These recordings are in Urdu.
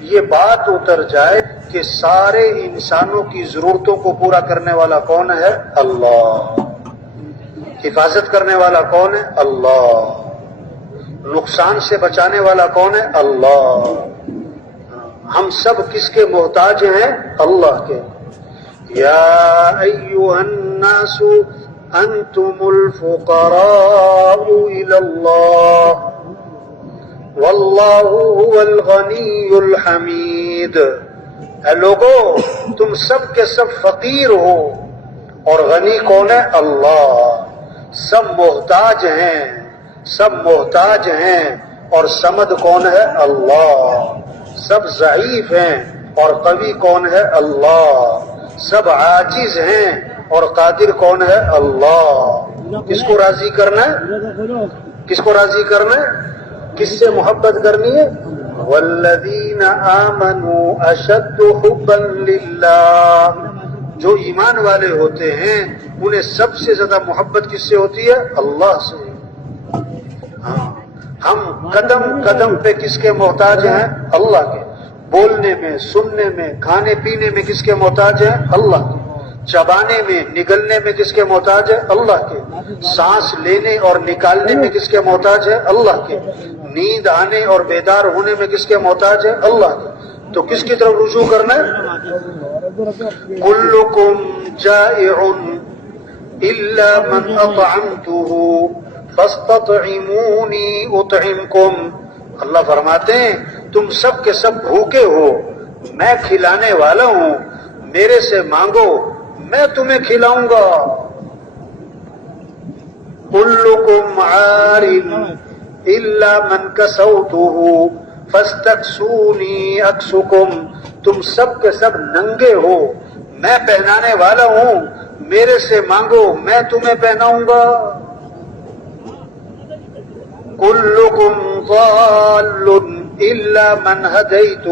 یہ بات اتر جائے کہ سارے انسانوں کی ضرورتوں کو پورا کرنے والا کون ہے؟ اللہ۔ حفاظت کرنے والا کون ہے؟ اللہ۔ نقصان سے بچانے والا کون ہے؟ اللہ۔ ہم سب کس کے محتاج ہیں؟ اللہ کے۔ یا ایھا الناس انتم الفقراء الی اللہ واللہ هو الغنی الحمید۔ اے لوگو، تم سب کے سب فقیر ہو اور غنی کون ہے؟ اللہ۔ سب محتاج ہیں، سب محتاج ہیں، اور صمد کون ہے؟ اللہ۔ سب ضعیف ہیں اور قوی کون ہے؟ اللہ۔ سب عاجز ہیں اور قادر کون ہے؟ اللہ۔ کس کو راضی کرنا ہے؟ کس کو راضی کرنا ہے؟ کس سے محبت کرنی ہے؟ والذین آمنوا اشد حبا للہ۔ جو ایمان والے ہوتے ہیں انہیں سب سے زیادہ محبت کس سے ہوتی ہے؟ اللہ سے۔ ہاں، ہم قدم قدم پہ کس کے محتاج ہیں؟ اللہ کے۔ بولنے میں، سننے میں، کھانے پینے میں کس کے محتاج ہیں؟ اللہ کے۔ چبانے میں، نگلنے میں کس کے محتاج ہے؟ اللہ کے۔ سانس لینے اور نکالنے میں کس کے محتاج ہے؟ اللہ کے۔ نیند آنے اور بیدار ہونے میں کس کے محتاج ہے؟ اللہ کے۔ تو کس کی طرف رجوع کرنا ہے؟ کلکم جائع الا من اطعمته فاستطعمونی اطعمکم۔ اللہ فرماتے ہیں تم سب کے سب بھوکے ہو، میں کھلانے والا ہوں، میرے سے مانگو میں تمہیں کھلاؤں گا۔ کلکم عار الا من کسوته فاستکسونی اکسکم۔ تم سب کے سب ننگے ہو، میں پہنانے والا ہوں، میرے سے مانگو میں تمہیں پہناؤں گا۔ کلکم ضال الا من ہدیتہ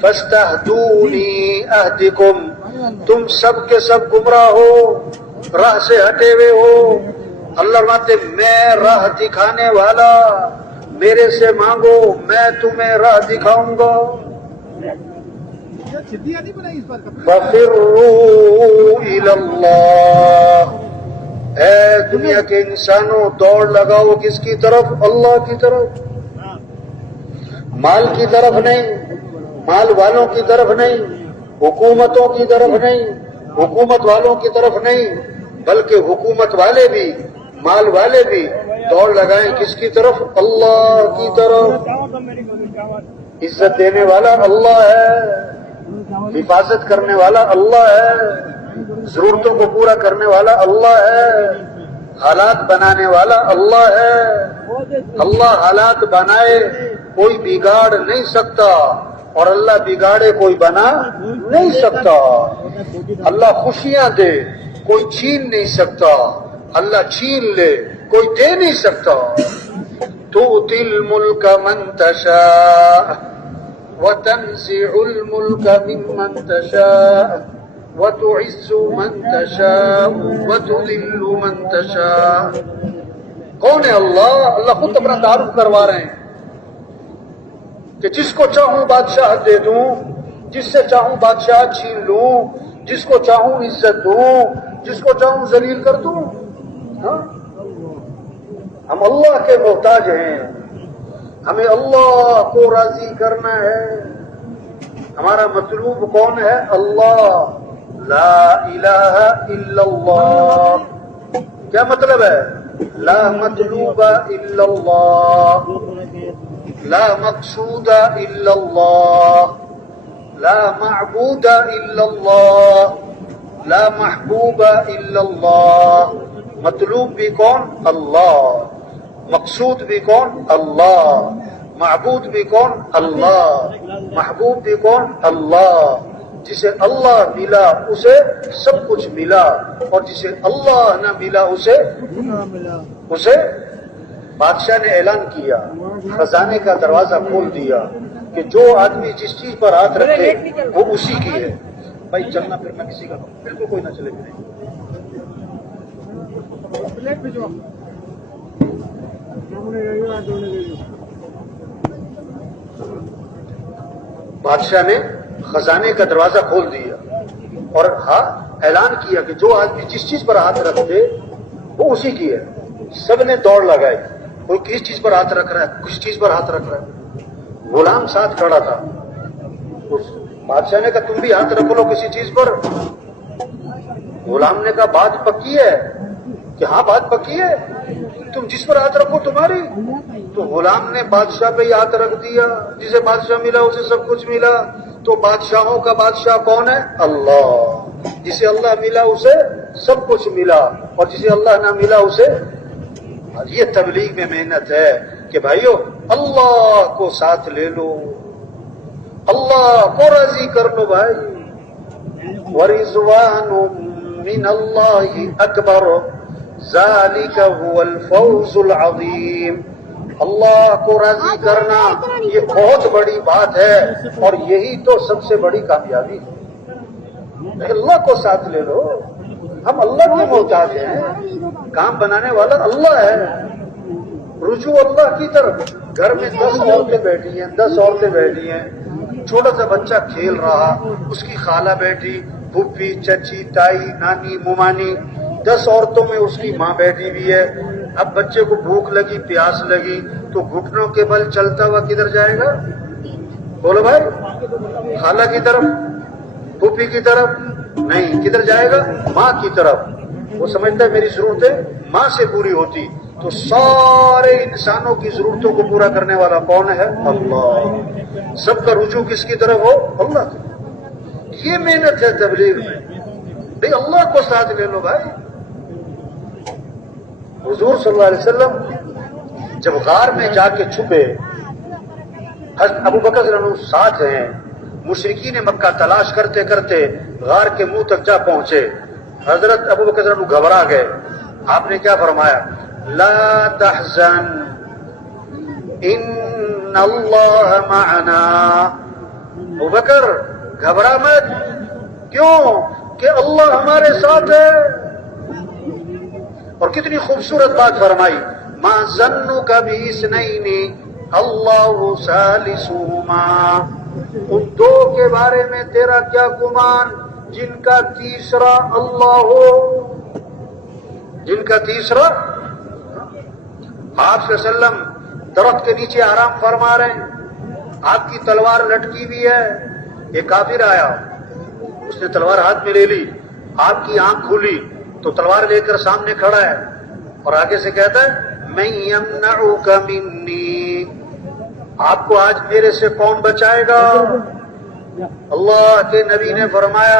فاستہدونی اہدکم۔ تم سب کے سب گمراہ ہو، راہ سے ہٹے ہوئے ہو، اللہ فرماتے میں راہ دکھانے والا، میرے سے مانگو میں تمہیں راہ دکھاؤں گا۔ فَفِرُّوا إِلَى اللَّهِ۔ اے دنیا کے انسانوں دوڑ لگاؤ کس کی طرف؟ اللہ کی طرف۔ مال کی طرف نہیں، مال والوں کی طرف نہیں، حکومتوں کی طرف نہیں، حکومت والوں کی طرف نہیں، بلکہ حکومت والے بھی، مال والے بھی دوڑ لگائیں کس کی طرف؟ اللہ کی طرف۔ عزت دینے والا اللہ ہے، حفاظت کرنے والا اللہ ہے، ضرورتوں کو پورا کرنے والا اللہ ہے، حالات بنانے والا اللہ ہے۔ اللہ حالات بنائے کوئی بگاڑ نہیں سکتا، اور اللہ بگاڑے کوئی بنا نہیں سکتا۔ اللہ خوشیاں دے کوئی چھین نہیں سکتا، اللہ چھین لے کوئی دے نہیں سکتا۔ تؤتی الملک من تشاء وتنزع الملک ممن تشاء وتعز من تشاء وتذل من تشاء۔ کون ہے اللہ؟ اللہ خود اپنا تعارف کروا رہے ہیں کہ جس کو چاہوں بادشاہ دے دوں، جس سے چاہوں بادشاہ چھین لوں، جس کو چاہوں عزت دوں، جس کو چاہوں ذلیل کر دوں۔ ہاں؟ ہم اللہ کے محتاج ہیں، ہمیں اللہ کو راضی کرنا ہے۔ ہمارا مطلوب کون ہے؟ اللہ۔ لا الہ الا اللہ۔ کیا مطلب ہے؟ لا مطلوب الا اللہ، لا مقصود الا اللہ، لا معبود الا اللہ، لا محبوب الا اللہ۔ مطلوب بھی کون؟ اللہ۔ مقصود بھی کون؟ اللہ۔ معبود بھی کون؟ اللہ۔ محبوب بھی کون؟ اللہ۔ جسے اللہ ملا اسے سب کچھ ملا، اور جسے اللہ نہ ملا اسے بادشاہ نے اعلان کیا، خزانے کا دروازہ کھول دیا کہ جو آدمی جس چیز پر ہاتھ رکھے وہ اسی کی ہے۔ بھائی چلنا پھرنا کسی کا بالکل کوئی نہ چلے پھرے۔ بادشاہ نے خزانے کا دروازہ کھول دیا اور اعلان کیا کہ جو آدمی جس چیز پر ہاتھ رکھ دے وہ اسی کی ہے. سب نے دوڑ لگائی, کوئی کس چیز پر ہاتھ رکھ رہا ہے, کس چیز پر ہاتھ رکھ رہا ہے. غلام ساتھ کھڑا تھا. بادشاہ نے کہا تم بھی ہاتھ رکھ لو کسی چیز پر. غلام نے کہا بات پکی ہے کہ ہاں بات پکی ہے, تم جس پر ہاتھ رکھو تمہاری. تو غلام نے بادشاہ پہ ہی ہاتھ رکھ دیا. جسے بادشاہ ملا اسے سب کچھ ملا. تو بادشاہوں کا بادشاہ کون ہے؟ اللہ. جسے اللہ ملا اسے سب کچھ ملا, اور جسے اللہ نہ ملا اسے. یہ تبلیغ میں محنت ہے کہ بھائیو اللہ کو ساتھ لے لو, اللہ کو راضی کر لو بھائی. ورضوان من اللہ اکبر ذالک هو الفوز العظیم. اللہ کو راضی کرنا یہ بہت بڑی بات ہے, اور یہی تو سب سے بڑی کامیابی ہے. اللہ کو ساتھ لے لو. ہم اللہ کے محتاج ہیں, کام بنانے والا اللہ ہے. رجوع اللہ کی طرف. گھر میں 10 عورتیں بیٹھی ہیں, 10 عورتیں بیٹھی ہیں. چھوٹا سا بچہ کھیل رہا, اس کی خالہ بیٹھی, پھوپھی, چچی, تائی, نانی, ممانی, 10 عورتوں میں اس کی ماں بیٹھی ہوئی ہے. اب بچے کو بھوک لگی, پیاس لگی, تو گھٹنوں کے بل چلتا ہوا کدھر جائے گا؟ بولو بھائی, خالہ کی طرف, پھوپھی کی طرف نہیں, کدھر جائے گا؟ ماں کی طرف. وہ سمجھتا ہے میری ضرورتیں ماں سے پوری ہوتی. تو سارے انسانوں کی ضرورتوں کو پورا کرنے والا کون ہے؟ اللہ. سب کا رجوع کس کی طرف ہو؟ اللہ کی. یہ محنت ہے تبلیغ میں. بھائی اللہ کو ساتھ لے لو بھائی. حضور صلی اللہ علیہ وسلم جب غار میں جا کے چھپے, حضرت ابو بکر رضی اللہ عنہ ساتھ ہیں. مشرکین مکہ تلاش کرتے کرتے غار کے منہ تک جا پہنچے. حضرت ابو بکر رضی اللہ عنہ گھبرا گئے. آپ نے کیا فرمایا؟ لا تحزن ان اللہ معنا. ابو بکر گھبرا مت. کیوں؟ کہ اللہ ہمارے ساتھ ہے. اور کتنی خوبصورت بات فرمائی, ما ظنک باثنین اللہ ثالثہما. ان 2 کے بارے میں تیرا کیا گمان جن کا تیسرا اللہ ہو. جن کا تیسرا. آپ صلی اللہ علیہ وسلم درخت کے نیچے آرام فرما رہے ہیں, آپ کی تلوار لٹکی ہوئی ہے. ایک کافر آیا, اس نے تلوار ہاتھ میں لے لی, آپ کی آنکھ کھلی تو تلوار لے کر سامنے کھڑا ہے, اور آگے سے کہتا ہے من یمنعک منی. آپ کو آج میرے سے کون بچائے گا؟ اللہ کے نبی نے فرمایا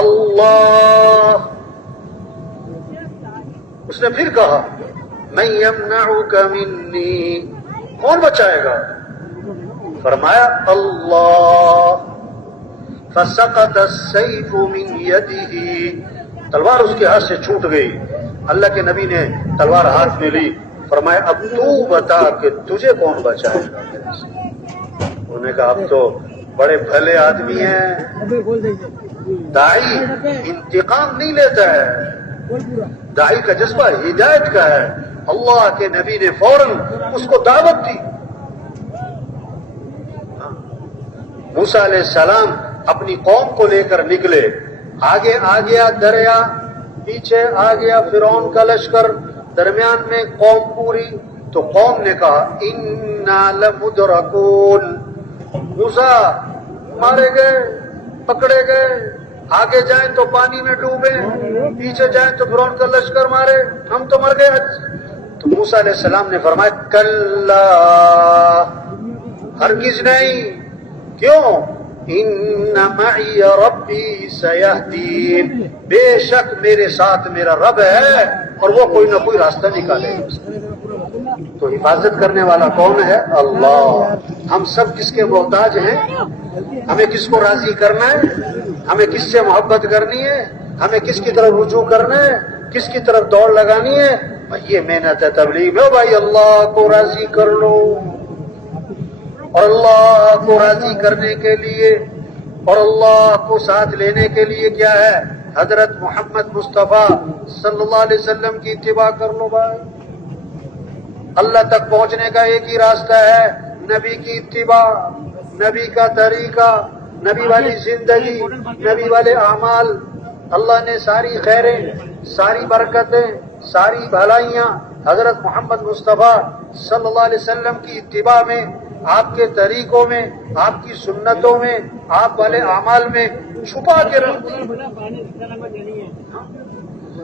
اللہ. اس نے پھر کہا من یمنعک منی, کون بچائے گا؟ فرمایا اللہ. فسقط السیف من یدہ, تلوار اس کے ہاتھ سے چھوٹ گئی. اللہ کے نبی نے تلوار ہاتھ میں لی, فرمایا اب تو بتا کہ تجھے کون بچائے گا. انہوں نے کہا اب تو بڑے بھلے آدمی ہیں. داعی انتقام نہیں لیتا ہے, داعی کا جذبہ ہدایت کا ہے. اللہ کے نبی نے فوراً اس کو دعوت دی. موسیٰ علیہ السلام اپنی قوم کو لے کر نکلے. آگے آ گیا دریا, پیچھے آ گیا فرعون کا لشکر, درمیان میں قوم پوری. تو قوم نے کہا انا لمدرکون. موسیٰ مارے گئے, پکڑے گئے. آگے جائیں تو پانی میں ڈوبے, پیچھے جائیں تو فرعون کا لشکر مارے, ہم تو مر گئے. تو موسیٰ علیہ السلام نے فرمایا کلا, ہرگز نہیں. کیوں؟ ان معی ربی سیہدین, بے شک میرے ساتھ میرا رب ہے اور وہ کوئی نہ کوئی راستہ نکالے گا. تو حفاظت کرنے والا کون ہے؟ اللہ. ہم سب کس کے محتاج ہیں؟ ہمیں کس کو راضی کرنا ہے؟ ہمیں کس سے محبت کرنی ہے؟ ہمیں کس کی طرف رجوع کرنا ہے؟ کس کی طرف دوڑ لگانی ہے؟ یہ محنت ہے تبلیغ میں. بھائی اللہ کو راضی کر لو, اور اللہ کو راضی کرنے کے لیے اور اللہ کو ساتھ لینے کے لیے کیا ہے؟ حضرت محمد مصطفیٰ صلی اللہ علیہ وسلم کی اتباع کر لو بھائی. اللہ تک پہنچنے کا ایک ہی راستہ ہے, نبی کی اتباع. نبی کا طریقہ، نبی والی زندگی، نبی والے اعمال، اللہ نے ساری خیریں، ساری برکتیں، ساری بھلائیاں حضرت محمد مصطفیٰ صلی اللہ علیہ وسلم کی اتباع میں، آپ کے طریقوں میں، آپ کی سنتوں میں، آپ والے اعمال میں چھپا کے رکھ دی۔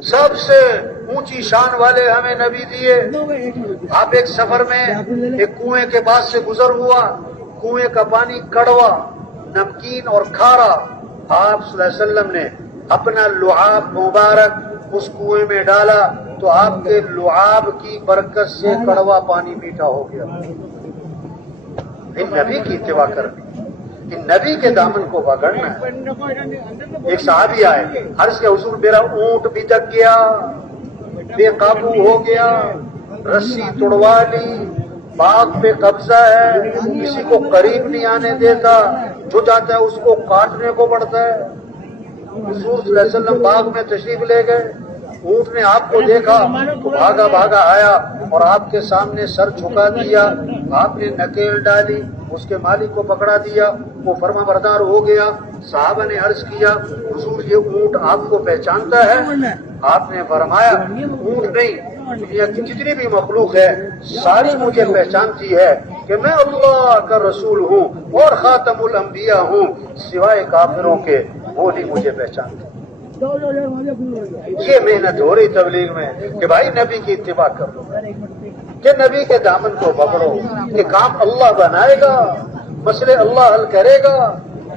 سب سے اونچی شان والے ہمیں نبی دیے۔ آپ ایک سفر میں ایک کنویں کے پاس سے گزر ہوا، کنویں کا پانی کڑوا، نمکین اور کھارا، آپ صلی اللہ علیہ وسلم نے اپنا لعاب مبارک اس کنویں میں ڈالا تو آپ کے لعاب کی برکت سے کڑوا پانی میٹھا ہو گیا۔ ان نبی کی اتباع کرنی، ان نبی کے دامن کو پکڑنا ہے۔ ایک صحابی آئے، عرض کے حضور میرا اونٹ بھی دک گیا، بے قابو ہو گیا، رسی توڑوا لی، باغ پہ قبضہ ہے، کسی کو قریب نہیں آنے دیتا، جو جاتا ہے اس کو کاٹنے کو پڑتا ہے۔ حضور صلی اللہ علیہ وسلم باغ میں تشریف لے گئے، اونٹ نے آپ کو دیکھا تو بھاگا بھاگا آیا اور آپ کے سامنے سر جھکا دیا، آپ نے نکیل ڈالی، اس کے مالک کو پکڑا دیا، وہ فرما بردار ہو گیا۔ صحابہ نے عرض کیا حضور یہ اونٹ آپ کو پہچانتا ہے؟ آپ نے فرمایا اونٹ نہیں، دنیا کی جتنی بھی مخلوق ہے ساری مجھے پہچانتی ہے کہ میں اللہ کا رسول ہوں اور خاتم الانبیاء ہوں، سوائے کافروں کے وہ نہیں مجھے پہچانتے۔ یہ محنت ہو رہی تبلیغ میں کہ بھائی نبی کی اتباع کرو، کہ نبی کے دامن کو پکڑو، کہ کام اللہ بنائے گا، مسئلے اللہ حل کرے گا،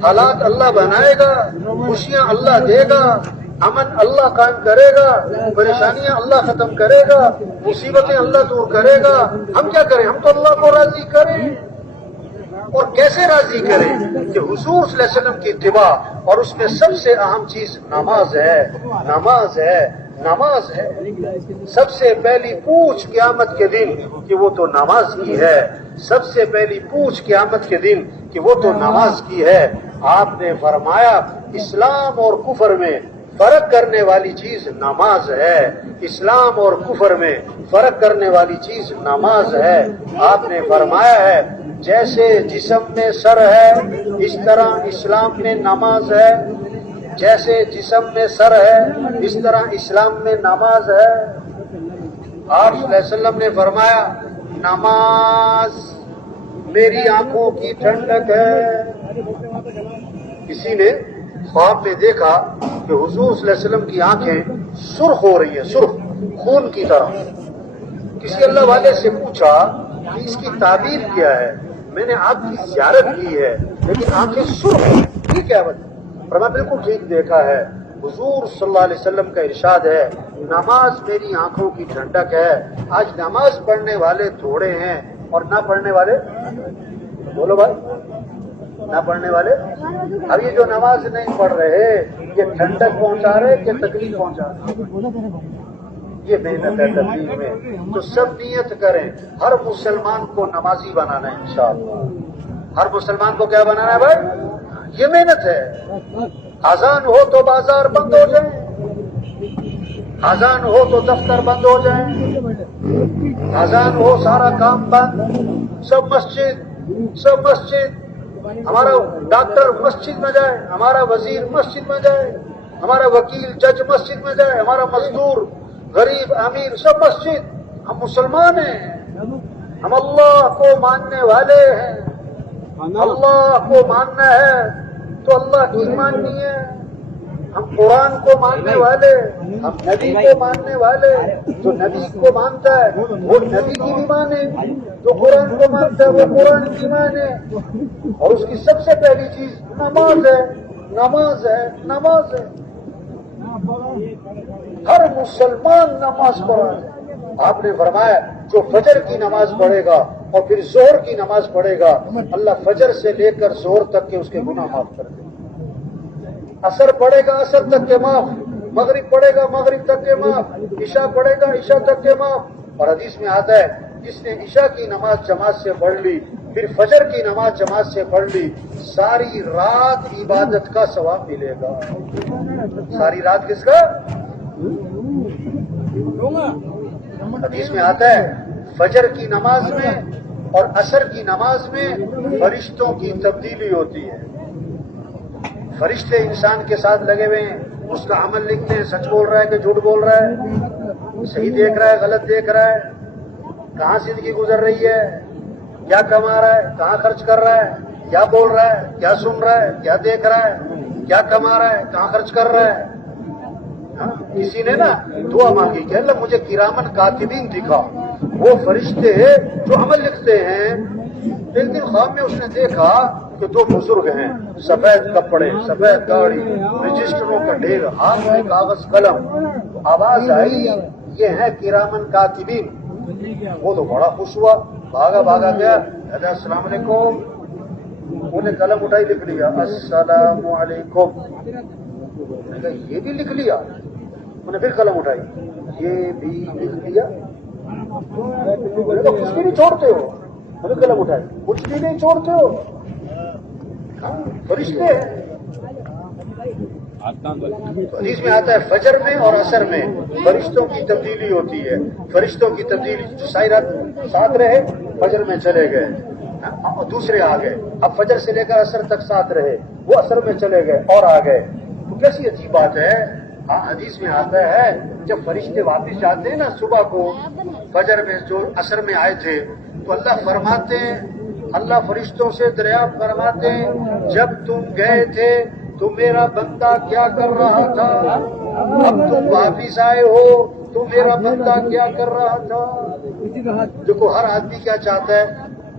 حالات اللہ بنائے گا، خوشیاں اللہ دے گا، امن اللہ قائم کرے گا، پریشانیاں اللہ ختم کرے گا، مصیبتیں اللہ دور کرے گا۔ ہم کیا کریں؟ ہم تو اللہ کو راضی کریں۔ اور کیسے راضی کریں؟ کہ حضور صلی اللہ علیہ وسلم کی اتباع، اور اس میں سب سے اہم چیز نماز ہے، نماز ہے، نماز ہے۔ سب سے پہلی پوچھ قیامت کے دن کہ وہ تو نماز کی ہے، سب سے پہلی پوچھ قیامت کے دن کہ وہ تو نماز کی ہے۔ آپ نے فرمایا اسلام اور کفر میں فرق کرنے والی چیز نماز ہے، اسلام اور کفر میں فرق کرنے والی چیز نماز ہے۔ آپ نے فرمایا ہے جیسے جسم میں سر ہے اس طرح اسلام میں نماز ہے، جیسے جسم میں سر ہے اس طرح اسلام میں نماز ہے۔ آپ صلی اللہ علیہ وسلم نے فرمایا نماز میری آنکھوں کی ٹھنڈک ہے۔ کسی نے خواب میں دیکھا کہ حضور صلی اللہ علیہ وسلم کی آنکھیں سرخ ہو رہی ہیں، سرخ خون کی طرح۔ کسی اللہ والے سے پوچھا کہ اس کی تعبیر کیا ہے؟ میں نے آپ کی زیارت کی ہے لیکن آنکھیں سرخ ہیں، یہ کیا بات ہے؟ فرمایا بالکل ٹھیک دیکھا ہے۔ حضور صلی اللہ علیہ وسلم کا ارشاد ہے نماز میری آنکھوں کی ٹھنڈک ہے۔ آج نماز پڑھنے والے تھوڑے ہیں اور نہ پڑھنے والے، بولو بھائی، نہ پڑھنے والے۔ اب یہ جو نماز نہیں پڑھ رہے یہ ٹھنڈک پہنچا رہے کہ تکلیف پہنچا رہے؟ یہ محنت ہے تبلیغ میں۔ تو سب نیت کریں ہر مسلمان کو نمازی بنانا ہے انشاءاللہ۔ ہر مسلمان کو کیا بنانا ہے بھائی؟ یہ محنت ہے۔ اذان ہو تو بازار بند ہو جائیں، اذان ہو تو دفتر بند ہو جائیں، اذان ہو سارا کام بند، سب مسجد، ہمارا ڈاکٹر مسجد میں جائے، ہمارا وزیر مسجد میں جائے، ہمارا وکیل جج مسجد میں جائے، ہمارا مزدور غریب امیر سب مسجد۔ ہم مسلمان ہیں، ہم اللہ کو ماننے والے ہیں، اللہ کو ماننا ہے تو اللہ کی ماننی ہے۔ ہم قرآن کو ماننے والے، ہم نبی کو ماننے والے، جو نبی کو مانتا ہے وہ نبی کی بھی مانے، جو قرآن کو مانتا ہے وہ قرآن کی مانے۔ اور اس کی سب سے پہلی چیز نماز ہے، نماز ہے، نماز ہے۔ ہر مسلمان نماز پڑھا ہے۔ آپ نے فرمایا جو فجر کی نماز پڑھے گا اور پھر ظہر کی نماز پڑھے گا اللہ فجر سے لے کر ظہر تک کے اس کے گناہ معاف کر دے۔ عصر پڑھے گا عصر تک کے معاف، مغرب پڑھے گا مغرب تک کے معاف، عشاء پڑھے گا عشاء تک کے معاف۔ اور حدیث میں آتا ہے جس نے عشاء کی نماز جماعت سے پڑھ لی پھر فجر کی نماز جماعت سے پڑھ لی ساری رات عبادت کا ثواب ملے گا۔ ساری رات کس کا؟ حدیث میں آتا ہے فجر کی نماز میں اور عصر کی نماز میں فرشتوں کی تبدیلی ہوتی ہے. فرشتے انسان کے ساتھ لگے ہوئے ہیں، اس کا عمل لکھتے ہیں، سچ بول رہا ہے کہ جھوٹ بول رہا ہے، صحیح دیکھ رہا ہے غلط دیکھ رہا ہے، کہاں زندگی گزر رہی ہے، کیا کما رہا ہے، کہاں خرچ کر رہا ہے، کیا بول رہا ہے، کیا سن رہا ہے، کیا دیکھ رہا ہے، کیا کما رہا ہے، کہاں خرچ کر رہا ہے. کسی نے نا دعا مانگی کہ اللہ مجھے کرامن کاتبین دکھا، وہ فرشتے جو عمل لکھتے ہیں. ایک دن خواب میں اس نے دیکھا کہ دو بزرگ ہیں، سفید کپڑے، سفید داڑھی، رجسٹروں کا ڈھیر، ہاتھ میں کاغذ قلم. آواز آئی یہ ہے کرامن کاتبین. وہ تو بڑا خوش ہوا، بھاگا گیا، السلام علیکم. انہیں قلم اٹھائی لکھ لیا السلام علیکم. یہ بھی لکھ لیا. انہیں پھر قلم اٹھائی، یہ بھی لکھ لیا. تو کچھ بھی نہیں چھوڑتے ہو. ہمیں قلم اٹھائی، کچھ بھی نہیں چھوڑتے ہو. فرشتے ہیں. حدیث میں آتا ہے فجر میں اور عصر میں فرشتوں کی تبدیلی ہوتی ہے. فرشتوں کی تبدیلی جو سائرات ساتھ رہے فجر میں چلے گئے، دوسرے آ گئے. اب فجر سے لے کر عصر تک ساتھ رہے، وہ عصر میں چلے گئے اور آ گئے. تو کیسی عجیب بات ہے. حدیث میں آتا ہے جب فرشتے واپس جاتے ہیں نا صبح کو، فجر میں جو عصر میں آئے تھے، تو اللہ فرماتے ہیں، اللہ فرشتوں سے دریافت فرماتے ہیں جب تم گئے تھے تو میرا بندہ کیا کر رہا تھا، اب تم واپس آئے ہو تو میرا بندہ کیا کر رہا تھا. دیکھو ہر آدمی کیا چاہتا ہے،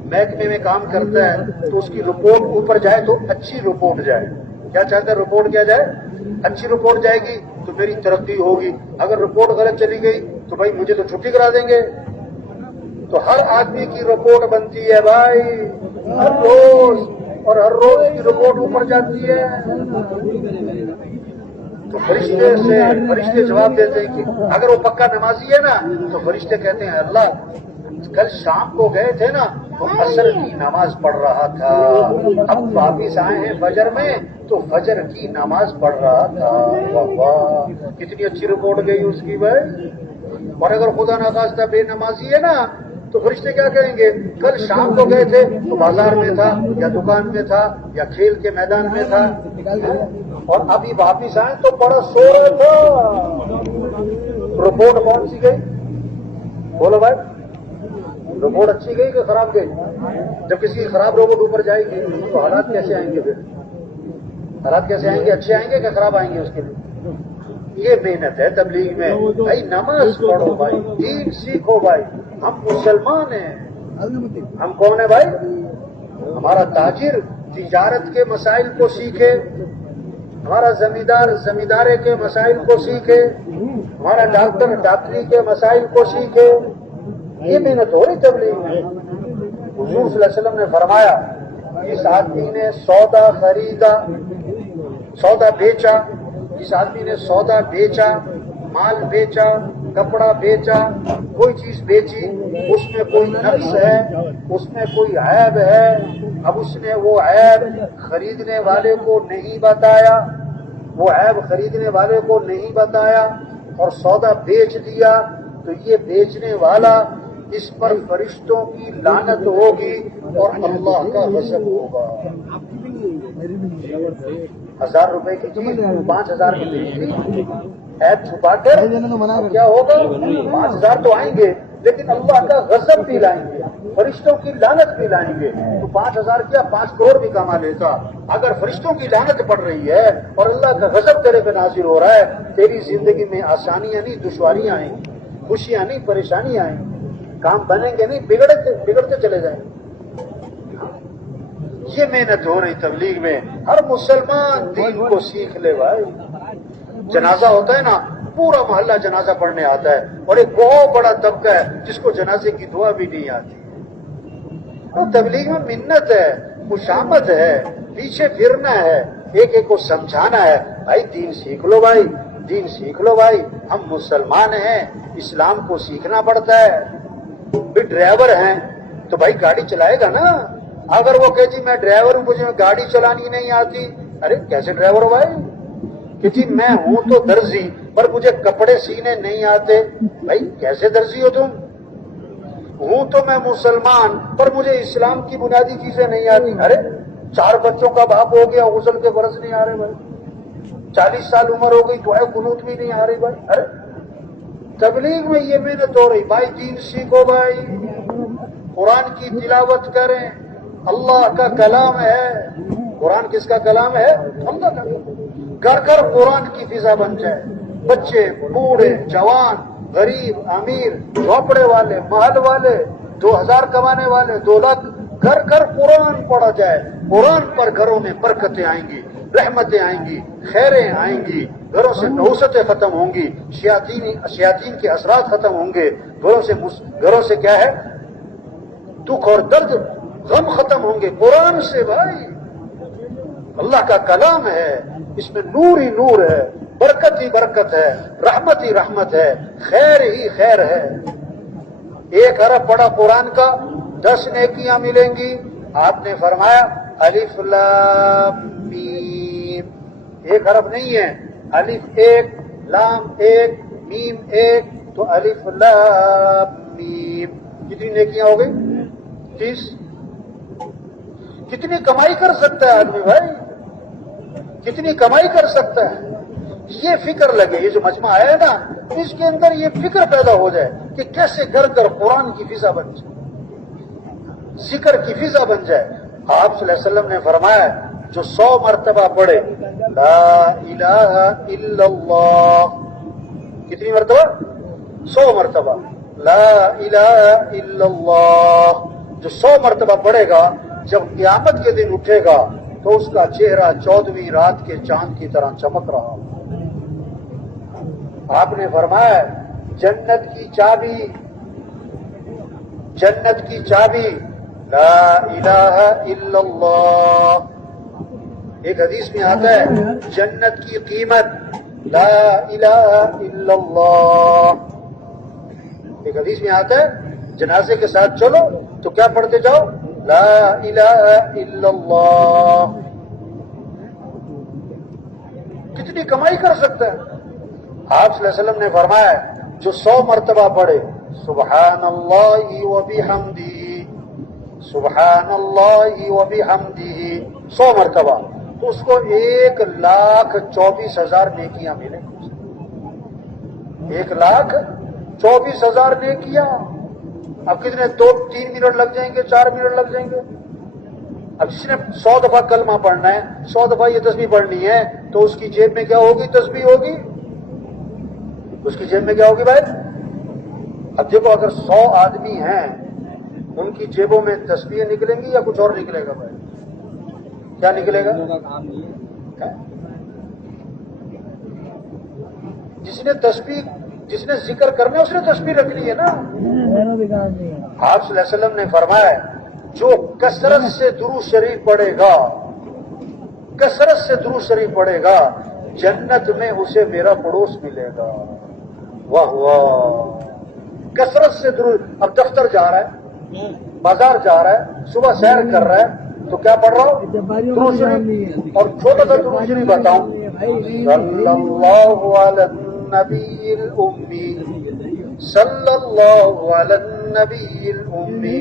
محکمے میں کام کرتا ہے تو اس کی رپورٹ اوپر جائے تو اچھی رپورٹ جائے. کیا چاہتا ہے؟ رپورٹ کیا جائے، اچھی رپورٹ جائے گی تو میری ترقی ہوگی. اگر رپورٹ غلط چلی گئی تو بھائی مجھے تو چھٹی کرا دیں گے. تو ہر آدمی کی رپورٹ بنتی ہے بھائی ہر روز، اور ہر روز کی رپورٹ اوپر جاتی ہے. تو فرشتے جواب دیتے ہیں کہ اگر وہ پکا نمازی ہے نا تو فرشتے کہتے ہیں اللہ کل شام کو گئے تھے نا تو عصر کی نماز پڑھ رہا تھا، اب واپس آئے ہیں فجر میں تو فجر کی نماز پڑھ رہا تھا. واہ واہ کتنی اچھی رپورٹ گئی اس کی بھائی. اور اگر خدا نخواستہ بے نمازی ہے نا تو فرشتے کیا کہیں گے، کل شام کو گئے تھے تو بازار میں تھا یا دکان میں تھا یا کھیل کے میدان میں تھا، اور ابھی واپس آئے تو بڑا سو رہا تھا. رپورٹ کون سی گئی؟ بولو بھائی، رپورٹ اچھی گئی کہ خراب گئی؟ جب کسی کی خراب رپورٹ اوپر جائے گی تو حالات کیسے آئیں گے؟ پھر حالات کیسے آئیں گے؟ اچھے آئیں گے کہ خراب آئیں گے؟ اس کے لیے یہ محنت ہے تبلیغ میں. بھائی نماز پڑھو بھائی، دین سیکھو بھائی. ہم مسلمان ہیں. ہم کون ہیں بھائی؟ ہمارا تاجر تجارت کے مسائل کو سیکھے، ہمارا زمیندار زمیندارے کے مسائل کو سیکھے، ہمارا ڈاکٹر ڈاکٹری کے مسائل کو سیکھے. یہ محنت ہو رہی تبلیغ میں. حضور صلی اللہ علیہ وسلم نے فرمایا اس آدمی نے سودا خریدا، سودا بیچا، جس آدمی نے سودا بیچا، مال بیچا، کپڑا بیچا، کوئی چیز بیچی، اس میں کوئی نقص ہے، اس میں کوئی عیب ہے، اب اس نے وہ عیب خریدنے والے کو نہیں بتایا، وہ عیب خریدنے والے کو نہیں بتایا اور سودا بیچ دیا، تو یہ بیچنے والا اس پر فرشتوں کی لعنت ہوگی اور اللہ کا غضب ہوگا. 1000 روپے کی چیز 5000 کی بیچ لی، عیب چھپا کر کیا ہوگا؟ 5000 تو آئیں گے لیکن اللہ کا غضب بھی لائیں گے، فرشتوں کی لعنت بھی لائیں گے. تو 5000 کیا 5 کروڑ بھی کما لیتا. اگر فرشتوں کی لعنت پڑ رہی ہے اور اللہ کا غضب تیرے پہ نازل ہو رہا ہے، تیری زندگی میں آسانیاں نہیں دشواریاں آئیں گی، خوشیاں نہیں پریشانیاں آئیں گی، کام بنیں گے نہیں بگڑتے چلے جائیں گے. یہ محنت ہو رہی تبلیغ میں. ہر مسلمان دین کو سیکھ لے بھائی. جنازہ ہوتا ہے نا، پورا محلہ جنازہ پڑھنے آتا ہے، اور ایک بہت بڑا طبقہ ہے جس کو جنازے کی دعا بھی نہیں آتی. تو تبلیغ میں منت ہے، خوشامد ہے، پیچھے پھرنا ہے، ایک ایک کو سمجھانا ہے. بھائی دین سیکھ لو بھائی، دین سیکھ لو بھائی. ہم مسلمان ہیں، اسلام کو سیکھنا پڑتا ہے. بھی ڈرائیور ہیں تو بھائی گاڑی چلائے گا نا. اگر وہ کہ جی میں ڈرائیور ہوں مجھے گاڑی چلانی نہیں آتی، ارے کیسے ڈرائیور ہو بھائی؟ کہ جی میں ہوں تو درزی پر مجھے کپڑے سینے نہیں آتے، بھائی کیسے درزی ہو تم؟ ہوں تو میں مسلمان پر مجھے اسلام کی بنیادی چیزیں نہیں آتی. ارے 4 بچوں کا باپ ہو گیا, غسل کے برس نہیں آ رہے بھائی. 40 سال عمر ہو گئی, دعائے قنوت بھی نہیں آ رہی بھائی. ارے تبلیغ میں یہ محنت ہو رہی بھائی. دین سیکھو بھائی, قرآن کی تلاوت کریں. اللہ کا کلام ہے. قرآن کس کا کلام ہے؟ ہم کا کلام. گھر گھر قرآن کی فضا بن جائے. بچے, بوڑھے, جوان, غریب, امیر, جھوپڑے والے, محل والے, 2000 کمانے والے, 2 لاکھ, گھر گھر قرآن پڑھا جائے. قرآن پر گھروں میں برکتیں آئیں گی, رحمتیں آئیں گی, خیریں آئیں گی, گھروں سے نحوستیں ختم ہوں گی, شیاطین کے اثرات ختم ہوں گے, گھروں سے کیا ہے, دکھ اور درد, غم ختم ہوں گے. قرآن سے بھائی, اللہ کا کلام ہے, اس میں نور ہی نور ہے, برکت ہی برکت ہے, رحمت ہی رحمت ہے, خیر ہی خیر ہے. 1 حرف پڑھا قرآن کا 10 نیکیاں ملیں گی. آپ نے فرمایا الف لام میم. 1 حرف نہیں ہے, الف 1 لام 1 میم 1, تو الف لام میم. کتنی نیکیاں ہو گئی؟ 30. کتنی کمائی کر سکتا ہے آدمی بھائی, کتنی کمائی کر سکتا ہے. یہ فکر لگے, یہ جو مجمع آیا ہے نا, اس کے اندر یہ فکر پیدا ہو جائے کہ کیسے گھر گھر قرآن کی فضا بن جائے, ذکر کی فضا بن جائے. آپ صلی اللہ علیہ وسلم نے فرمایا جو 100 مرتبہ پڑھے لا الہ الا اللہ. کتنی مرتبہ؟ 100 مرتبہ لا الہ الا اللہ. جو 100 مرتبہ پڑھے گا, جب قیامت کے دن اٹھے گا تو اس کا چہرہ 14ویں رات کے چاند کی طرح چمک رہا. آپ نے فرمایا جنت کی چابی لا الہ الا اللہ. ایک حدیث میں آتا ہے جنت کی قیمت لا الہ الا اللہ. ایک حدیث میں آتا ہے جنازے کے ساتھ چلو تو کیا پڑھتے جاؤ؟ لا الہ الا اللہ. کتنی کمائی کر سکتا ہے. آپ صلی اللہ علیہ وسلم نے فرمایا جو 100 مرتبہ پڑھے سبحان اللہ و بحمدہ, سبحان اللہ و بحمدہ 100 مرتبہ, تو اس کو 1,24,000 نیکیاں ملیں. 1,24,000 نیکیاں. اب کتنے 2-3 منٹ لگ جائیں گے, 4 منٹ لگ جائیں گے. اب جس نے 100 دفعہ کلمہ پڑھنا ہے, 100 دفعہ یہ تسبیح پڑھنی ہے, تو اس کی جیب میں کیا ہوگی؟ تسبیح ہوگی. اس کی جیب میں کیا ہوگی بھائی؟ اب دیکھو اگر 100 آدمی ہیں, ان کی جیبوں میں تسبیح نکلیں گی یا کچھ اور نکلے گا بھائی؟ کیا نکلے گا؟ جس نے ذکر کرنا ہے اس نے تسبیح رکھنی ہے نا. آپ صلی اللہ علیہ وسلم نے فرمایا جو کثرت سے درود شریف پڑھے گا, کثرت سے درود شریف پڑھے گا, جنت میں اسے میرا پڑوس ملے گا. واہ واہ, کثرت سے درود. اب دفتر جا رہا ہے, بازار جا رہا ہے, صبح سیر کر رہا ہے, تو کیا پڑھ رہا ہوں؟ درود شریف. اور چھوٹا سا درود شریف بتاؤں, صلی اللہ علی النبی الامی, صلی اللہ علی النبی الامی,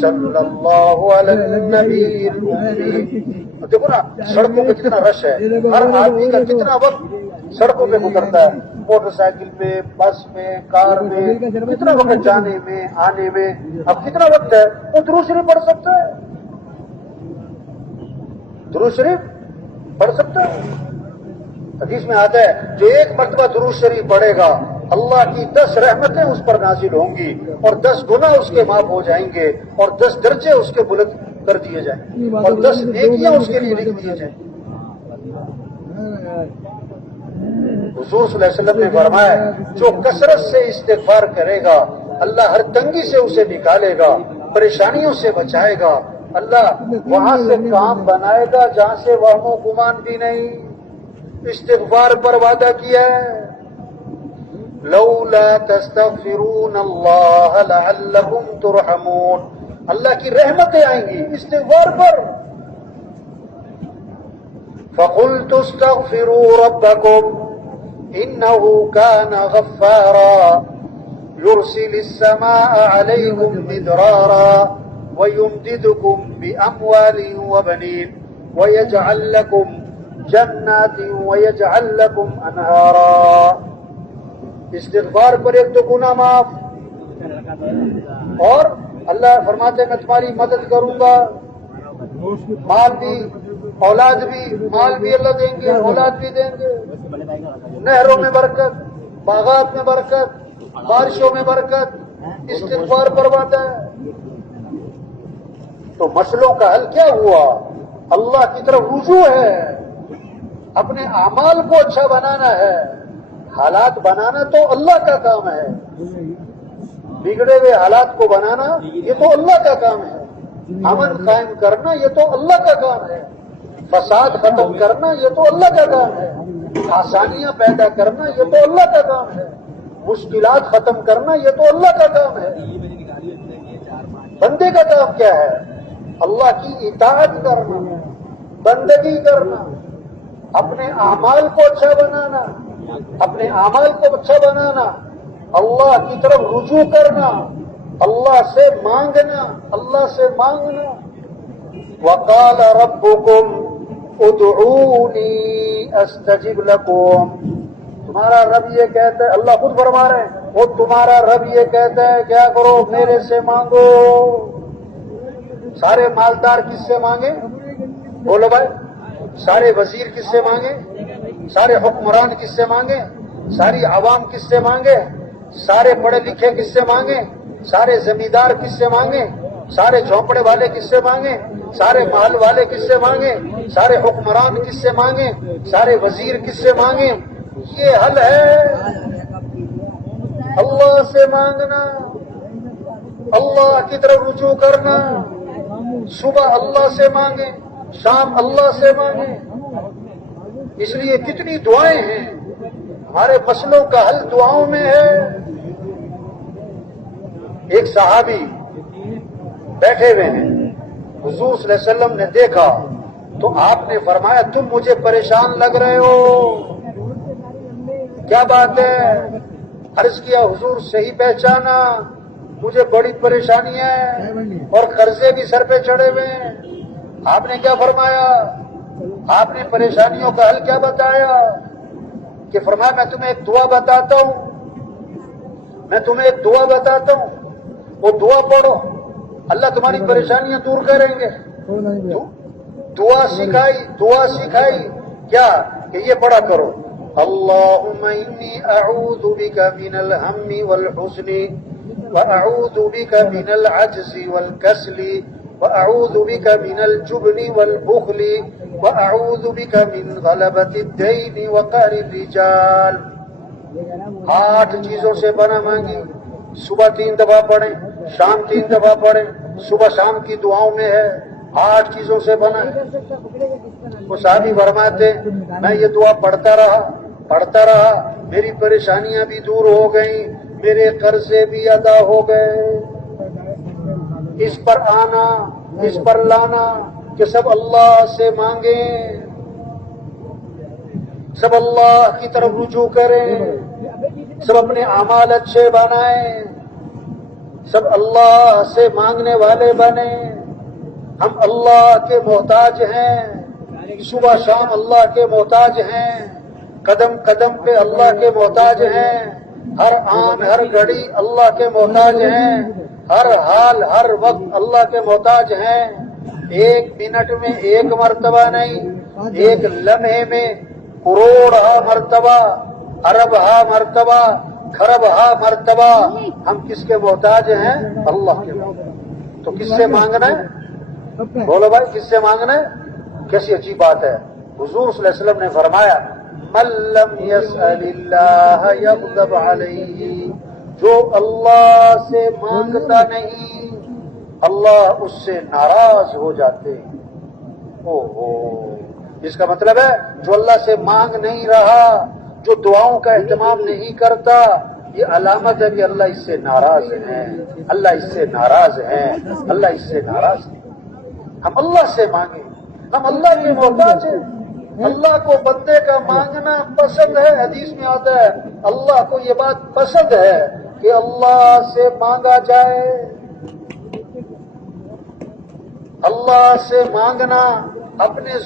صلی اللہ علی النبی الامی. دیکھو نا سڑکوں پہ کتنا رش ہے, ہر آدمی کا کتنا وقت سڑکوں پہ گزرتا ہے, موٹر سائیکل پہ, بس میں, کار میں, کتنا وقت جانے میں آنے میں. اب کتنا وقت ہے, وہ درود شریف پڑھ سکتا ہے, درود شریف پڑھ سکتا ہے. حدیث میں آتا ہے جو 1 مرتبہ درود شریف پڑھے گا اللہ کی 10 رحمتیں اس پر نازل ہوں گی, اور 10 گناہ اس کے معاف ہو جائیں گے, اور 10 درجے اس کے بلند کر دیے جائیں گے, اور 10 نیکیاں اس کے لیے لکھ دیے جائیں گے. حضور صلی اللہ علیہ وسلم نے فرمایا جو کثرت سے استغفار کرے گا اللہ ہر تنگی سے اسے نکالے گا, پریشانیوں سے بچائے گا. اللہ وہاں سے کام بنائے گا جہاں سے وہم و گمان بھی نہیں. استغفار پر وعدہ کیا ہے, لولا تستغفرون اللہ لعلکم ترحمون. اللہ کی رحمتیں آئیں گی استغفار پر. فقلت استغفروا ربکم انه كان غفارا يرسل السماء عليكم مدرارا ويمددكم بأموال وبنين ويجعل لكم جنات ويجعل لكم انہارا. استغفار پر ایک تو گناہ معاف، اور اللہ فرماتے ہیں میں تمہاری مدد کروں گا، مال بھی اولاد بھی، مال بھی اللہ دیں گے، اولاد بھی دیں گے، نہروں میں برکت، باغات میں برکت، بارشوں میں برکت. استغفار پر بات ہے. تو مسئلوں کا حل کیا ہوا؟ اللہ کی طرف رجوع ہے، اپنے اعمال کو اچھا بنانا ہے. حالات بنانا تو اللہ کا کام ہے، بگڑے ہوئے حالات کو بنانا یہ تو اللہ کا کام ہے. امن قائم کرنا یہ تو اللہ کا کام ہے. فساد ختم کرنا یہ تو اللہ کا کام ہے. آسانیاں پیدا کرنا یہ تو اللہ کا کام ہے. مشکلات ختم کرنا یہ تو اللہ کا کام ہے. بندے کا کام کیا ہے؟ اللہ کی اطاعت کرنا، بندگی کرنا، اپنے اعمال کو اچھا بنانا، اپنے اعمال کو اچھا بنانا، اللہ کی طرف رجوع کرنا، اللہ سے مانگنا، اللہ سے مانگنا. وقال ربكم ادعوني استجب لكم. تمہارا رب یہ کہتا ہے، اللہ خود فرما رہے ہیں، وہ تمہارا رب یہ کہتا ہے کیا کرو؟ میرے سے مانگو. سارے مالدار کس سے مانگے؟ بولو بھائی. سارے وزیر کس سے مانگے؟ سارے حکمران کس سے مانگے؟ ساری عوام کس سے مانگے؟ سارے پڑھے لکھے کس سے مانگے؟ سارے زمیندار کس سے مانگے؟ سارے جھونپڑے والے کس سے مانگے؟ سارے محل والے کس سے مانگے؟ سارے حکمران کس سے مانگے؟ سارے وزیر کس سے مانگے؟ یہ حل ہے، اللہ سے مانگنا، اللہ کی طرف رجوع کرنا. صبح اللہ سے مانگیں، شام اللہ سے مانگیں. اس لیے کتنی دعائیں ہیں، ہمارے مسئلوں کا حل دعاؤں میں ہے. ایک صحابی بیٹھے ہوئے ہیں، حضور صلی اللہ علیہ وسلم نے دیکھا تو آپ نے فرمایا تم مجھے پریشان لگ رہے ہو، کیا بات ہے؟ عرض کیا حضور صحیح پہچانا، مجھے بڑی پریشانی ہے اور قرضے بھی سر پہ چڑھے ہوئے ہیں. آپ نے کیا فرمایا؟ آپ نے پریشانیوں کا حل کیا بتایا؟ کہ فرمایا میں تمہیں ایک دعا بتاتا ہوں، میں تمہیں ایک دعا بتاتا ہوں، وہ دعا پڑھو، اللہ تمہاری پریشانیاں دور کریں گے. دعا سکھائی کیا؟ کہ یہ پڑھا کرو، اللہم انی اعوذ بک من الہم والحزن واعوذ بک من العجز والکسل واعوذ بک من الجبن والبخل واعوذ بک من غلبۃ الدین وقہر الرجال. 8 چیزوں سے پناہ مانگی. صبح 3 دفعہ پڑھیں، شام 3 دفعہ پڑھیں. صبح شام کی دعاؤں میں ہے 8 چیزوں سے بنا. وہ صحابی فرماتے میں یہ دعا پڑھتا رہا، میری پریشانیاں بھی دور ہو گئیں، میرے قرضے بھی ادا ہو گئے. اس پر آنا، اس پر لانا کہ سب اللہ سے مانگیں، سب اللہ کی طرف رجوع کریں، سب اپنے اعمال اچھے بنائیں، سب اللہ سے مانگنے والے بنیں. ہم اللہ کے محتاج ہیں، صبح شام اللہ کے محتاج ہیں، قدم قدم پہ اللہ کے محتاج ہیں، ہر آن ہر گھڑی اللہ کے محتاج ہیں، ہر حال ہر وقت اللہ کے محتاج ہیں. 1 منٹ میں 1 مرتبہ نہیں، 1 لمحے میں کروڑ مرتبہ، ارب مرتبہ، خرب مرتبہ ہم کس کے محتاج ہیں؟ اللہ کے محتاج. تو کس سے مانگنا ہے؟ بولو بھائی، کس سے مانگنا ہے؟ کیسی عجیب بات ہے. حضور صلی اللہ علیہ وسلم نے فرمایا من لم يسأل اللہ یغضب علیہ. جو اللہ سے مانگتا نہیں اللہ اس سے ناراض ہو جاتے ہیں. اس کا مطلب ہے جو اللہ سے مانگ نہیں رہا، جو دعاؤں کا اہتمام نہیں کرتا، یہ علامت ہے کہ اللہ اس سے ناراض ہے، اللہ اس سے ناراض ہے، اللہ اس سے ناراض ہے. ہم اللہ سے مانگیں، ہم اللہ کے محتاج ہیں. اللہ کو بندے کا مانگنا پسند ہے. حدیث میں آتا ہے اللہ کو یہ بات پسند ہے کہ اللہ سے مانگا جائے. اللہ سے مانگنا اپنے